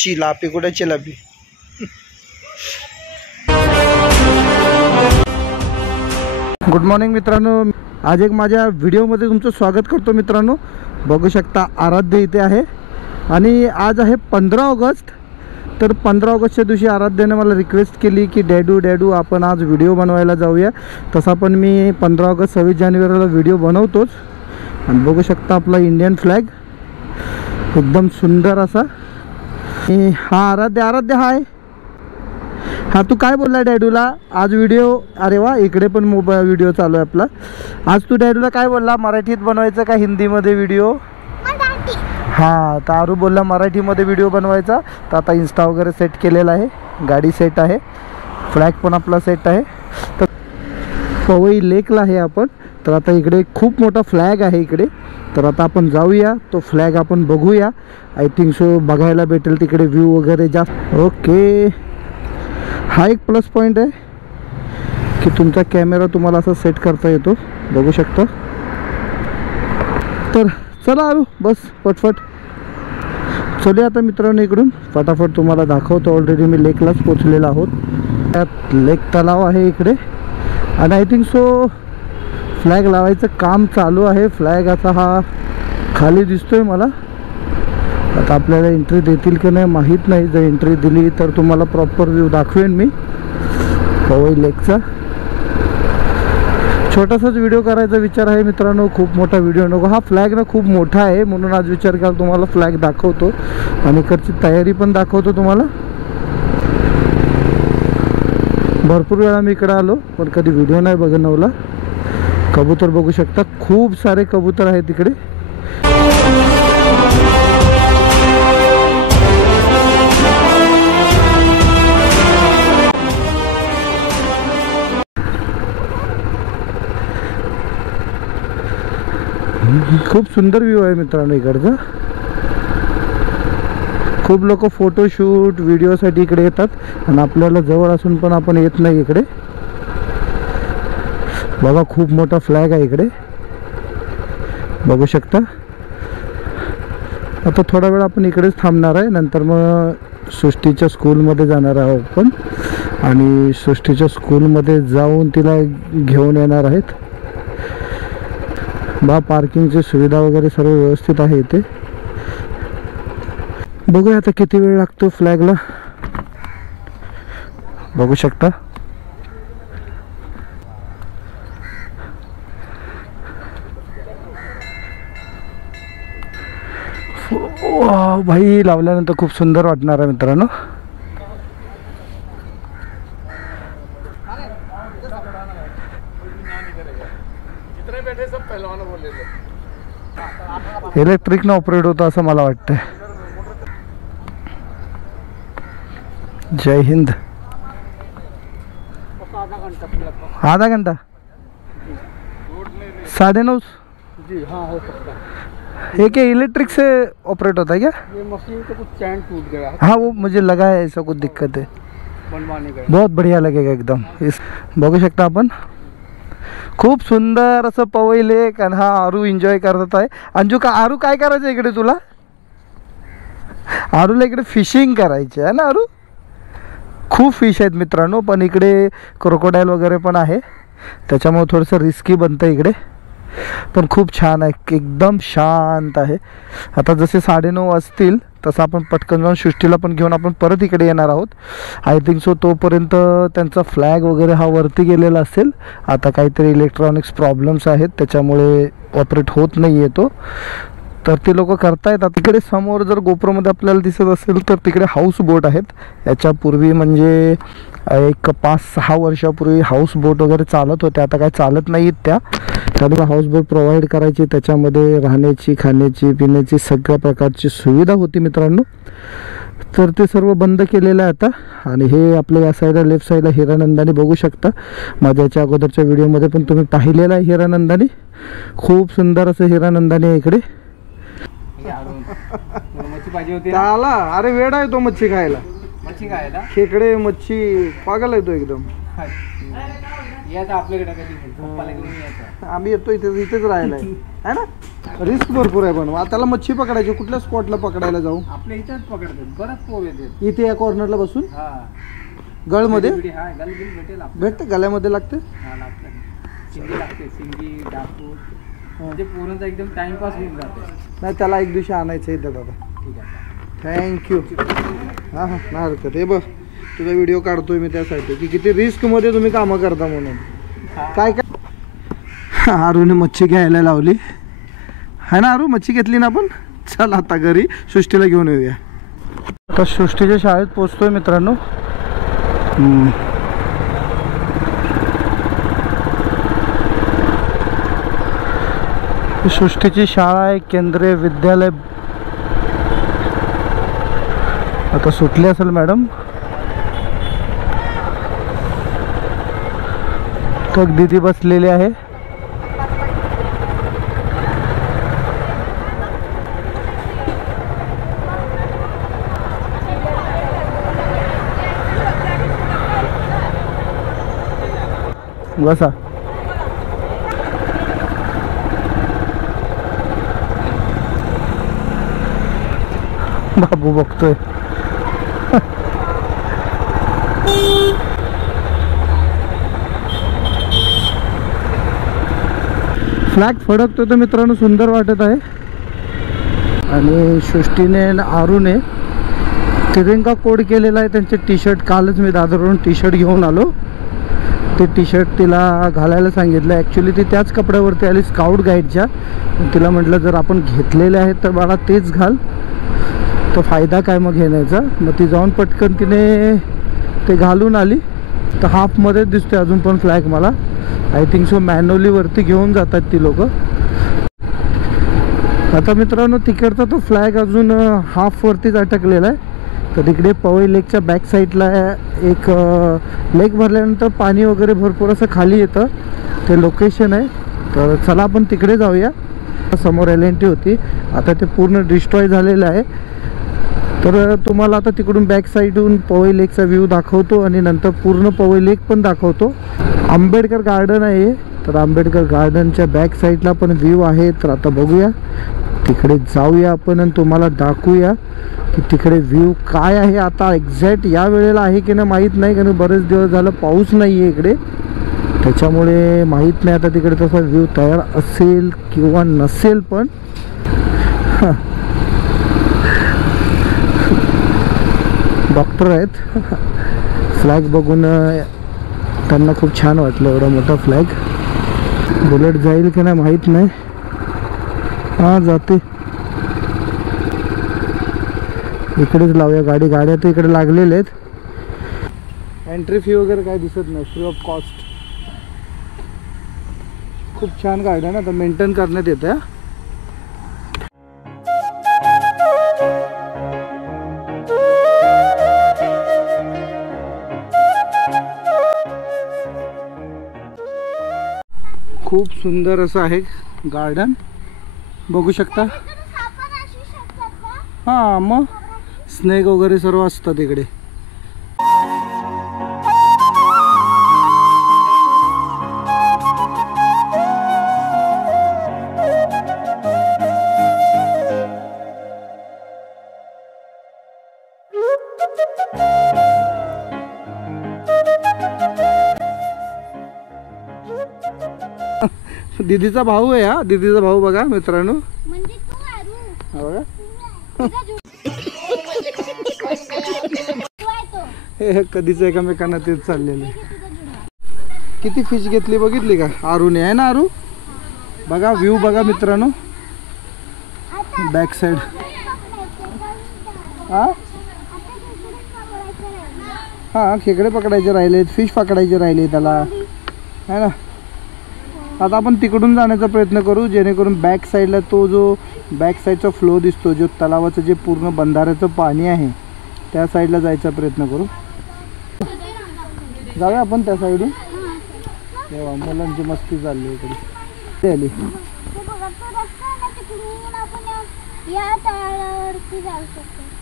चिलापी कुठे चिलापी? Good morning मित्रांनो, आज एक माझ्या व्हिडिओमध्ये तुमचं स्वागत करतो मित्रांनो. बघू शकता आराध्य इथे आहे आणि आज आहे 15 ऑगस्ट. तर 15 ऑगस्टच्या दिवशी आराध्याने मला रिक्वेस्ट केली की डॅडू आपण आज व्हिडिओ बनवायला जाऊया. तसा पण मी 15 ऑगस्ट 26 जानेवारीला व्हिडिओ बनवतोच. आणि बघू शकता आपला इंडियन फ्लॅग एकदम सुंदर असा. हा आराध्य हाय. हा तू काय बोलला डॅडूला आज व्हिडिओ? अरे वा, इकडे पण मोबाईल व्हिडिओ चालू आहे आपला. आज तू डॅडूला काय बोलला? मराठीत बनवायचं का हिंदीमध्ये व्हिडिओ? हां, तर आरू बोलला मराठीमध्ये व्हिडिओ बनवायचा. तर आता इन्स्टा वगैरे सेट केलेला आहे, गाडी सेट आहे, फ्लॅग पण आपला सेट आहे. तर पवई लेकला आहे आपण. तर आता इकडे खूप मोठा फ्लॅग आहे इकडे. तर आता आपण जाऊया, तो फ्लॅग आपण बघूया. आय थिंक सो बघायला भेटेल तिकडे व्ह्यू वगैरे जास्त. ओके, हा एक प्लस पॉईंट आहे की तुमचा कॅमेरा तुम्हाला असा सेट करता येतो, बघू शकता. तर चला आरू, बस पटपट चलूया आता मित्रांनो इकडून. फटाफट तुम्हाला दाखवतो. ऑलरेडी मी लेकलाच पोचलेला आहोत. त्यात लेक तलाव आहे इकडे आणि आय थिंक सो फ्लॅग लावायचं काम चालू आहे. फ्लॅग आता हा खाली दिसतोय मला. आता आपल्याला एंट्री देतील की नाही माहीत नाही. जर एंट्री दिली तर तुम्हाला प्रॉपर व्ह्यू दाखवेन मी पवई लेकचा. छोटासाच व्हिडिओ करायचा विचार आहे मित्रांनो, खूप मोठा व्हिडिओ नको. हा फ्लॅग ना खूप मोठा आहे म्हणून आज विचार केला तुम्हाला फ्लॅग दाखवतो आणि इकडची तयारी पण दाखवतो तुम्हाला. भरपूर वेळा मी इकडे आलो पण कधी व्हिडिओ नाही बनवला. कबूतर बघू शकता, खूप सारे कबूतर आहेत इकडे. खूप सुंदर व्ह्यू आहे मित्रांनो इकडचा. खूप लोक फोटोशूट व्हिडिओसाठी इकडे येतात आणि आपल्याला जवळ असून पण आपण येत नाही इकडे. बघा खूप मोठा फ्लॅग आहे इकडे, बघू शकता. आता थोडा वेळ आपण इकडेच थांबणार आहे. नंतर मग सृष्टीच्या स्कूलमध्ये जाणार आहोत आपण आणि सृष्टीच्या स्कूलमध्ये जाऊन तिला घेऊन येणार आहेत. पार्किंगची सुविधा वगैरे सर्व व्यवस्थित आहे इथे. बघूया आता किती वेळ लागतो फ्लॅगला, बघू शकता. भाई लावल्यानंतर खूप सुंदर वाटणार आहे मित्रांनो. इलेक्ट्रिकनं ऑपरेट होतं असं मला वाटतंय. जय हिंद. आधा घंटा 9:30 जी? हाँ हो सकता है. ये क्या इलेक्ट्रिक से ऑपरेट होता है क्या? ये मशीन का कुछ चैन टूट गया. हाँ वो मुझे लगा है ऐसा कुछ दिक्कत है. बनवाने का बहुत बढ़िया लगेगा एकदम. इस बघू शकता आपण खूप सुंदर असं पवई लेक. आणि हा आरू एन्जॉय करत आहे. अंजू का आरू काय करायचं इकडे तुला? आरूला इकडे फिशिंग करायची आहे ना आरू? खूप फिश आहेत मित्रांनो, पण इकडे क्रोकोडाईल वगैरे पण आहे त्याच्यामुळे थोडंसं रिस्की बनतं इकडे. पण खूप छान आहे, एकदम शांत आहे. आता जसे 9:30 वाजतील तसं आपण पटकन जाऊन सृष्टीला पण घेऊन आपण परत इकडे येणार आहोत. आय थिंक सो तोपर्यंत त्यांचा फ्लॅग वगैरे हा वरती गेलेला असेल. आता काहीतरी इलेक्ट्रॉनिक्स प्रॉब्लेम्स आहेत त्याच्यामुळे ऑपरेट होत नाही आहे तो. तर ते लोक करतायत. आता तिकडे समोर जर गोप्रोमध्ये आपल्याला दिसत असेल तर तिकडे हाऊस बोट आहेत. याच्यापूर्वी म्हणजे एक 5-6 वर्षापूर्वी हाऊस बोट वगैरे चालत होत्या. आता काय चालत नाहीत त्या. त्यामुळे हाऊस बोट प्रोव्हाइड करायची, त्याच्यामध्ये राहण्याची, खाण्याची, पिण्याची सगळ्या प्रकारची सुविधा होती मित्रांनो. तर ते सर्व बंद केलेलं आहे आता. आणि हे आपल्या या साईडला लेफ्ट साईडला हिरानंदानी बघू शकता. माझ्या याच्या अगोदरच्या व्हिडिओमध्ये पण तुम्ही पाहिलेलं आहे हिरानंदानी. खूप सुंदर असं हिरानंदानी आहे इकडे. त्याला अरे वेड आहे तो मच्छी खायला. खेकडे मच्छी पागल आहे तो एकदम. यायचं आपल्याकडे कधी पप्पाला घेऊन यायचं. आम्ही येतो इथेच राहायला आहे ना. रिस्क भरपूर आहे पण त्याला मच्छी पकडायची. कुठल्या स्पॉटला पकडायला जाऊ? आपल्या इथंच पकडतात, बरंच पोव येते इथे या कॉर्नरला बसून. हा गळमध्ये हा गल बिल भेटेल आपल्याला. भेटते गळ्यामध्ये लागते. हा लागतं. सिंगी लागते, सिंगी डाकू म्हणजे पोरांचा एकदम टाइमपास होऊन जाते. नाही त्याला एक दिवशी आणायचं इथं दादा. ठीक आहे थँक्यू. हां हां नाही हरकत. हे बघ तुझा व्हिडिओ काढतोय मी त्यासाठी की किती रिस्कमध्ये तुम्ही कामं करता म्हणून. काय काय आरूने मच्छी घ्यायला लावली है ना. आरू मच्छी घेतली ना आपण. चल आता घरी सृष्टीला घेऊन येऊया. आता सृष्टीच्या शाळेत पोचतोय मित्रांनो. सृष्टीची शाळा आहे केंद्रीय विद्यालय. आता सुटली असेल मॅडम. तो दीदी बसलेली आहे. बसा. बाबू बघतोय. फ्लॅग फडकतो तर मित्रांनो सुंदर वाटत आहे. आणि सृष्टीने आरूने तिरंगा कोड केलेला आहे. त्यांचे टी शर्ट कालच मी दादरवरून टी शर्ट घेऊन आलो. ते टी शर्ट तिला घालायला सांगितलं. ॲक्च्युली ती त्याच कपड्यावरती आली स्काउट गाईडच्या. तिला म्हटलं जर आपण घेतलेले आहेत तर मला तेच घाल, तर फायदा काय मग घेण्याचा. मग ती जाऊन पटकन तिने ते घालून आली. तर हाफमध्येच दिसते अजून पण फ्लॅग मला. आय थिंक सो मॅन्युअलीवरती घेऊन जातात ती लोक. आता मित्रांनो तिकडचा तो फ्लॅग अजून हाफवरतीच अटकलेला आहे. तर तिकडे पवई लेकच्या बॅक साईडला एक लेक भरल्यानंतर पाणी वगैरे भरपूर असं खाली येतं. ते लोकेशन आहे. तर चला आपण तिकडे जाऊया. समोर LNT होती, आता ते पूर्ण डिस्ट्रॉय झालेलं आहे. तर तुम्हाला आता तिकडून बॅक साईडहून पवई लेकचा व्ह्यू दाखवतो आणि नंतर पूर्ण पवई लेक पण दाखवतो. आंबेडकर गार्डन आहे. तर आंबेडकर गार्डनच्या बॅक साईडला पण व्ह्यू आहे. तर आता बघूया तिकडे जाऊया आपण आणि तुम्हाला दाखवूया की तिकडे व्ह्यू काय आहे. आता एक्झॅक्ट या वेळेला आहे की नाही माहीत नाही, कारण बरेच दिवस झालं पाऊस नाही आहे इकडे, त्याच्यामुळे माहीत नाही आता तिकडे तसा व्ह्यू तयार असेल किंवा नसेल. पण डॉक्टर आहेत. फ्लॅग बघून त्यांना खूप छान वाटलं. एवढा मोठा फ्लॅग. बुलेट जाईल की नाही माहीत नाही. हां जाते. इकडेच लावूया गाडी. गाड्या तर इकडे लागलेल्या आहेत. एंट्री फी वगैरे काय दिसत नाही, फ्री ऑफ कॉस्ट. खूप छान गाडी आहे ना. तर मेंटेन करण्यात येते. खूप सुंदर असं आहे गार्डन, बघू शकता. हां मग स्नेक वगैरे सर्व असतात इकडे. दीदीचा भाऊ आहे. हा दीदीचा भाऊ बघा मित्रांनो. बघा हे कधीच एकमेकांना तेच चाललेले. किती फिश घेतली बघितली का आरूने, आहे ना आरू. बघा व्ह्यू बघा मित्रांनो बॅक साइड. हां खेकडे पकडायचे राहिलेत, फिश पकडायचे राहिले त्याला, है ना. आता आपण तिकडून जाण्याचा प्रयत्न करू जेणेकरून बॅक साईडला तो जो बॅक साईडचा फ्लो दिसतो, जो तलावाचं जे पूर्ण बंधाऱ्याचं पाणी आहे त्या साईडला जायचा प्रयत्न करू. जाऊया आपण त्या साईडून. तेव्हा मुलांची मस्ती चालली इकडे. आली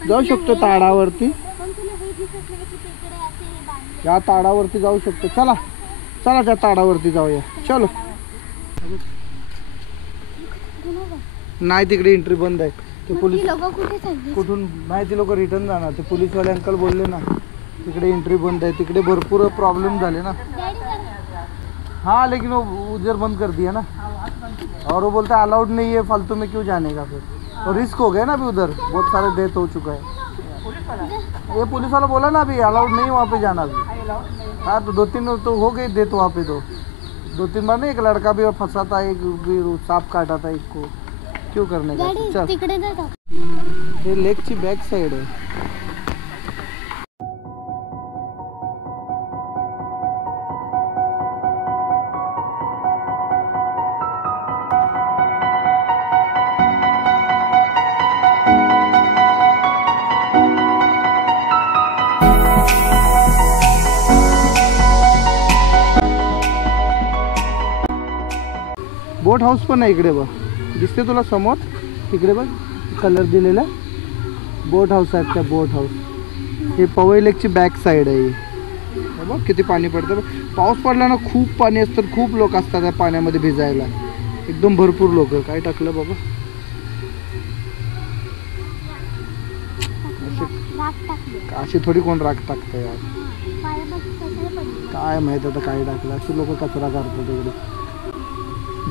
जाऊ शकतो ताडावरती. या ताडावरती जाऊ शकतो. चला चला त्या ताडावरती जाऊया. चलो. नाही तिकडे एंट्री बंद आहे. ते पोलीस कुठून नाही, ती लोक रिटर्न जाणार. ते पोलीसवाले अंकल बोलले ना तिकडे एंट्री बंद है, तिकडे भरपूर प्रॉब्लम झाले ना. हाँ लेकिन वो उधर बंद कर दिया ना, और वो बोलता है अलाउड नहीं है, फालतू में क्यों जाने का फिर, और रिस्क हो गया ना अभी, उधर बहुत सारे डेथ हो चुका है. ये पुलिस वाला बोला ना अभी अलाउड नहीं वहाँ पे जाना अभी. हाँ तो 2-3 तो हो गई डेथ वहाँ पे, तो 2-3 बार नहीं, एक लड़का भी फंसा था, एक भी सांप काटा था एक को, क्यों करने का. चल हे लेकची बॅक साइड आहे. बोट हाऊस पण आहे इकडे बघ, दिसते तुला समोर तिकडे बघ कलर दिलेला. बोट हाऊस आहे त्या बोट हाऊस. हे पवई लेकची बॅक साईड आहे. हे बघ किती पाणी पडतं. पाऊस पडला ना खूप पाणी असतं, खूप लोक असतात त्या पाण्यामध्ये भिजायला, एकदम भरपूर लोक. काय टाकलं बाबा, अशी थोडी कोण राख टाकतं यार, काय माहित आता काय टाकलं. अशी लोक कचरा करतात तिकडे.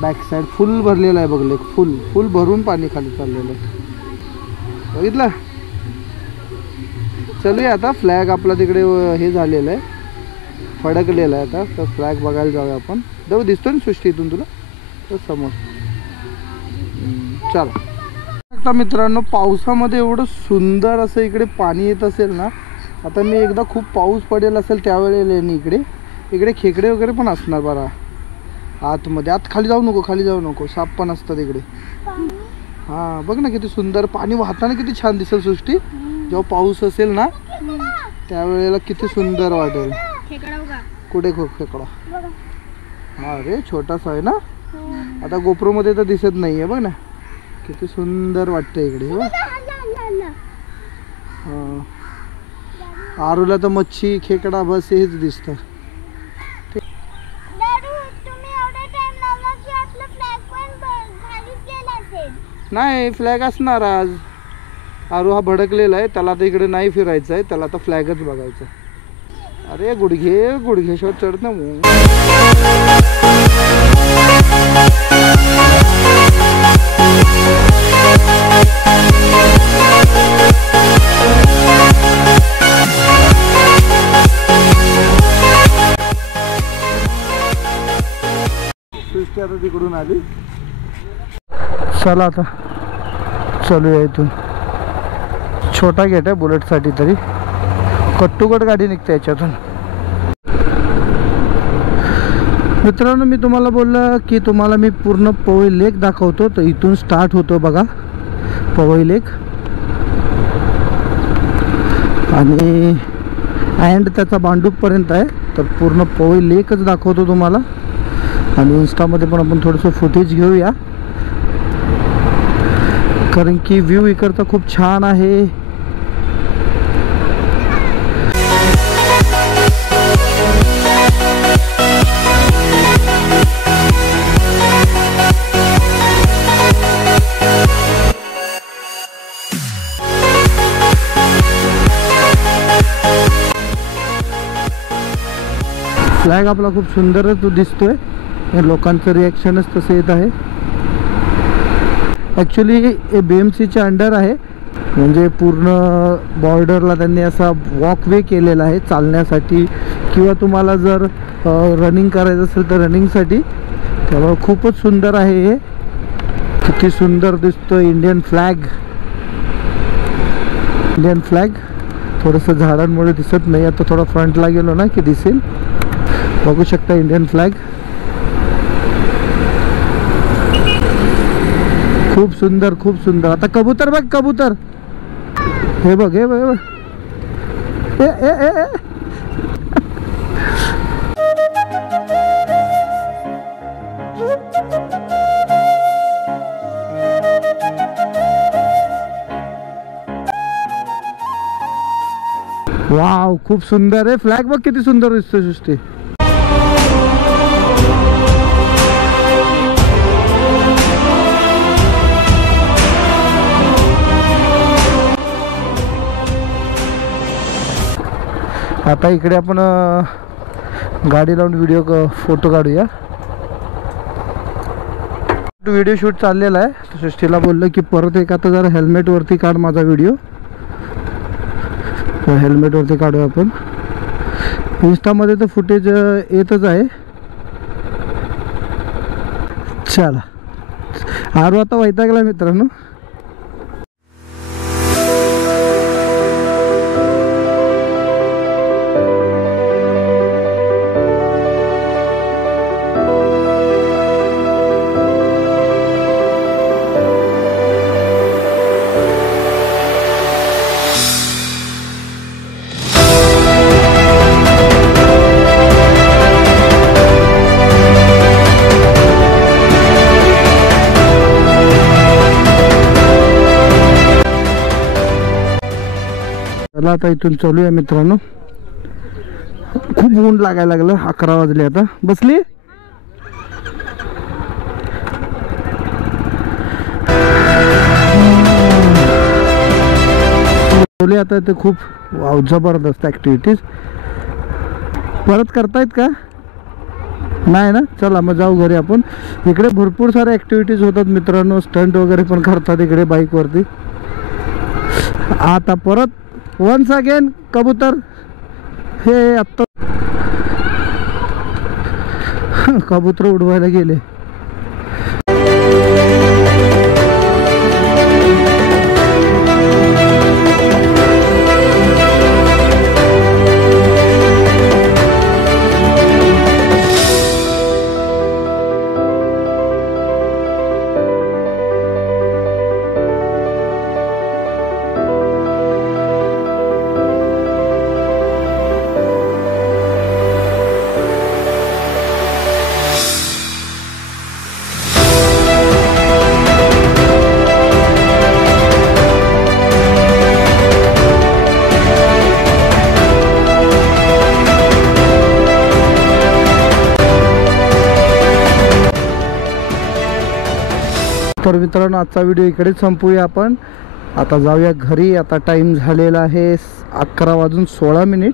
बॅक साईड फुल भरलेला आहे बघ लेक, फुल फुल भरून पाणी खाली चाललेलं आहे. बघितलं. चलूया आता. फ्लॅग आपला तिकडे हे झालेलं आहे, फडकलेला आहे आता, तर फ्लॅग बघायला जाऊया आपण. जाऊ, दिसतो ना सृष्टी इथून तुला तर समोर. चला. आता मित्रांनो पावसामध्ये एवढं सुंदर असं इकडे पाणी येत असेल ना. आता मी एकदा खूप पाऊस पडेल असेल त्यावेळेला इकडे इकडे खेकडे वगैरे पण असणार बरा आतमध्ये. आत खाली जाऊ नको, खाली जाऊ नको, साप पण असतात इकडे. हां बघ ना किती सुंदर पाणी वाहताना, किती छान दिसेल सृष्टी. जेव्हा पाऊस असेल ना त्यावेळेला किती सुंदर वाटेल. कुठे खेकडा. हा रे छोटासा आहे ना. आता गोप्रो मध्ये तर दिसत नाहीये बघ ना, किती सुंदर वाटतं इकडे. आरूला तर मच्छी खेकडा बस हेच दिसतं. नाही फ्लॅग असणार आज. आरू हा भडकलेला आहे, त्याला आता इकडे नाही फिरायचं आहे, त्याला आता फ्लॅगच बघायचं. अरे गुडघेश्वर चढत ना मग. सृष्टी आता तिकडून आली. चला आता चलूया इथून. छोटा गेट आहे बुलेटसाठी, तरी कट्टुकट गाडी निघते याच्यातून. मित्रांनो मी तुम्हाला बोललं की तुम्हाला मी पूर्ण पवई लेक दाखवतो. तर इथून स्टार्ट होतो बघा पवई लेक, आणि अँड त्याचा भांडूपपर्यंत आहे. तर पूर्ण पवई लेकच दाखवतो तुम्हाला, आणि इन्स्टामध्ये पण आपण थोडंसं फुटेज घेऊया, कारण की व्ह्यू इकडचा खूप छान आहे. फ्लॅग आपला खूप सुंदर तो दिसतोय, लोकांचं रिॲक्शनच तसं येत आहे. ॲक्च्युली हे BMCच्या अंडर आहे, म्हणजे पूर्ण बॉर्डरला त्यांनी असा वॉकवे केलेला आहे चालण्यासाठी, किंवा तुम्हाला जर रनिंग करायचं असेल तर रनिंगसाठी. त्यामुळे खूपच सुंदर आहे हे. किती सुंदर दिसतो इंडियन फ्लॅग. इंडियन फ्लॅग थोडंसं झाडांमुळे दिसत नाही. आता थोडा फ्रंटला गेलो ना की दिसेल. बघू शकता इंडियन फ्लॅग. खूप सुंदर, खूप सुंदर. आता कबूतर बघ, कबूतर हे बघ, हे बघ, ए ए ए ए. वाव खूप सुंदर आहे फ्लॅग. बघ किती सुंदर दिसतो सृष्टी. आता इकडे आपण गाडी लावून फोटो काढूया. व्हिडिओ शूट चाललेला आहे. तर सृष्टीला बोललो की परत एक आता जरा हेल्मेटवरती काढ माझा व्हिडिओ. हेल्मेटवरती काढूया आपण. इंस्टामध्ये तर फुटेज येतच आहे. चला आरू आता वैतागला मित्रांनो. चला आता इथून चालूया मित्रांनो. खूप ऊन लागायला लागलं. 11 वाजले आता. बसली आता ते खूप वाव जबरदस्त ॲक्टिव्हिटीज. परत करतायत का नाही ना. चला मग जाऊ घरी आपण. इकडे भरपूर साऱ्या ॲक्टिव्हिटीज होतात मित्रांनो. स्टंट वगैरे पण करतात इकडे बाईकवरती. आता परत वन्स अगेन कबूतर हे आत्ता कबूतर उडवायला गेले. तर मित्रांनो आजचा व्हिडिओ इकडेच संपवूया आपण. आता जाऊया घरी. आता टाईम झालेला आहे 11:16.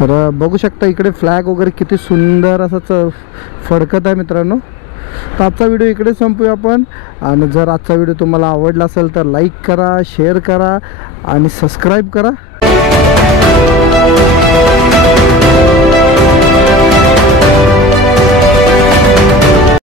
तर बघू शकता इकडे फ्लॅग वगैरे किती सुंदर असं फडकत आहे मित्रांनो. तर आजचा व्हिडिओ इकडे संपवूया आपण. आणि जर आजचा व्हिडिओ तुम्हाला आवडला असेल तर लाईक करा, शेअर करा आणि सबस्क्राईब करा.